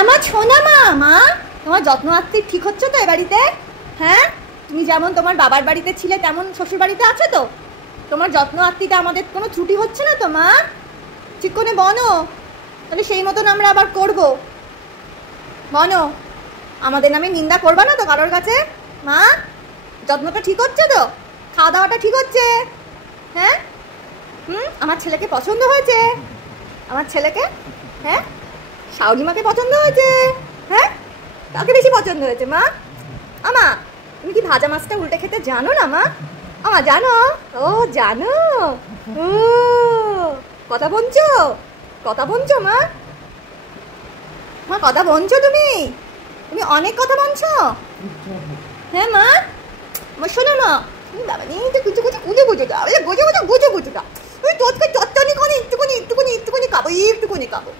আমার সোনা মা, মা তোমার যত্ন আত্মি ঠিক হচ্ছে তো এ বাড়িতে? হ্যাঁ, তুমি যেমন তোমার বাবার বাড়িতে ছিলে তেমন শ্বশুর বাড়িতে আছো তো? তোমার যত্ন আত্মিতে আমাদের কোনো ত্রুটি হচ্ছে না তো মা? ঠিক করে বনো, তাহলে সেই মতন আমরা আবার করব। বনো, আমাদের নামে নিন্দা করবা না তো কারোর কাছে? মা, যত্নটা ঠিক হচ্ছে তো? খাওয়া দাওয়াটা ঠিক হচ্ছে? হ্যাঁ, আমার ছেলেকে পছন্দ হয়েছে? আমার ছেলেকে, হ্যাঁ, শাওরিমাকে পছন্দ হয়েছে? হ্যাঁ, কাকে বেশি পছন্দ হয়েছে মা? আমা, তুমি কি ভাজা মাছটা উল্টে খেতে জানো না মা? আমা জানো? ও জানো, ও কথা বলছো, কথা বলছো মা? মা কথা বলছো তুমি? তুমি অনেক কথা বলছো। হ্যাঁ মা, আমার শোনো মা, তুমি বাবা নেই তো কুচু কুচু কুচু কুচু দাও, গুজো গুজো গুজো গুজো দাও। ওই তোরকে চচ্চনি করে একটুখানি একটুখানি একটুখানি খাবো, একটুখানি খাবো।